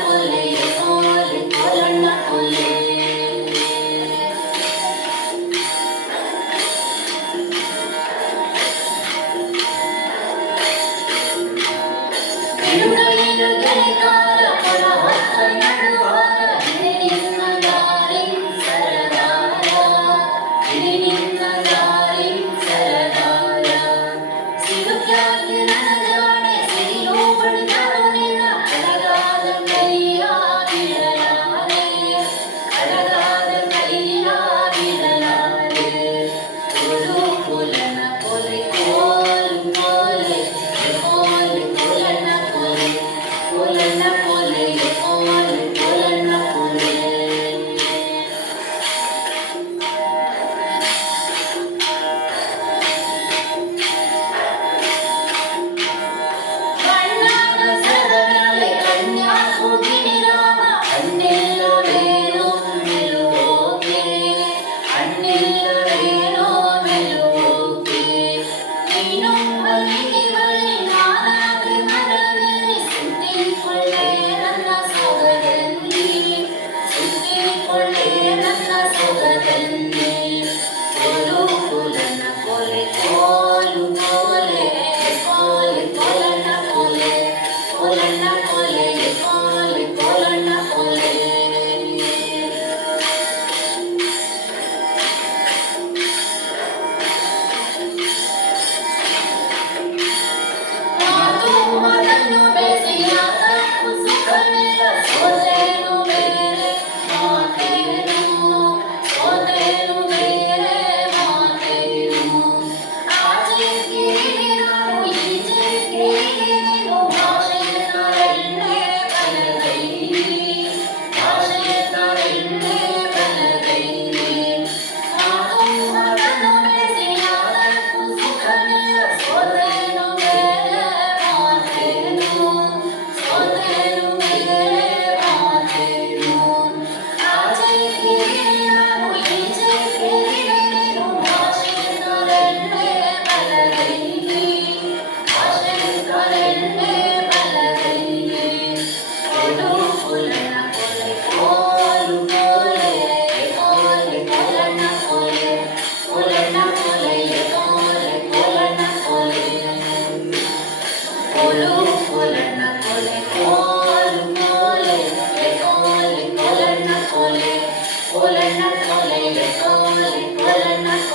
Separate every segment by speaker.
Speaker 1: போலே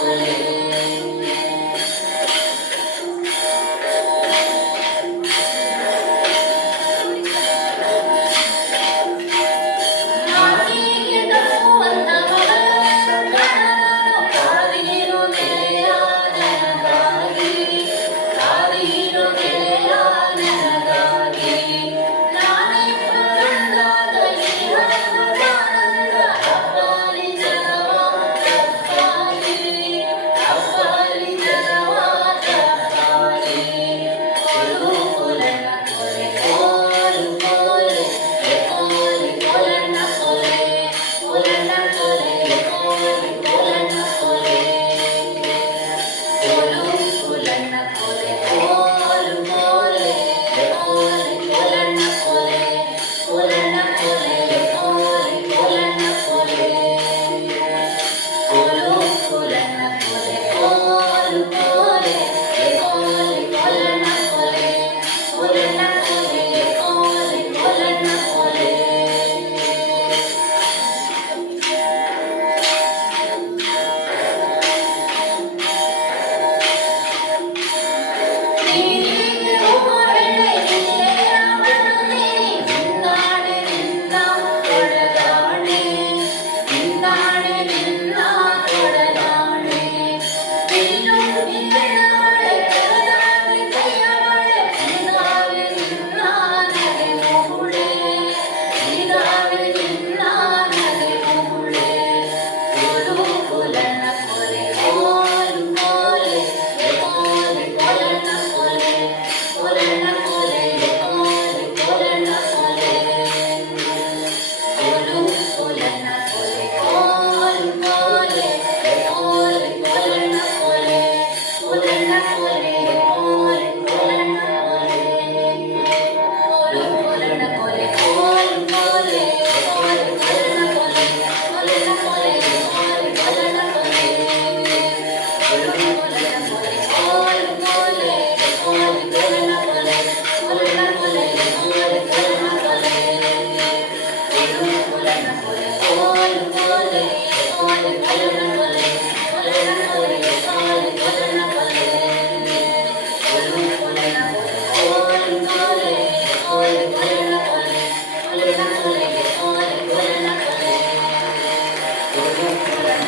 Speaker 1: Hallelujah.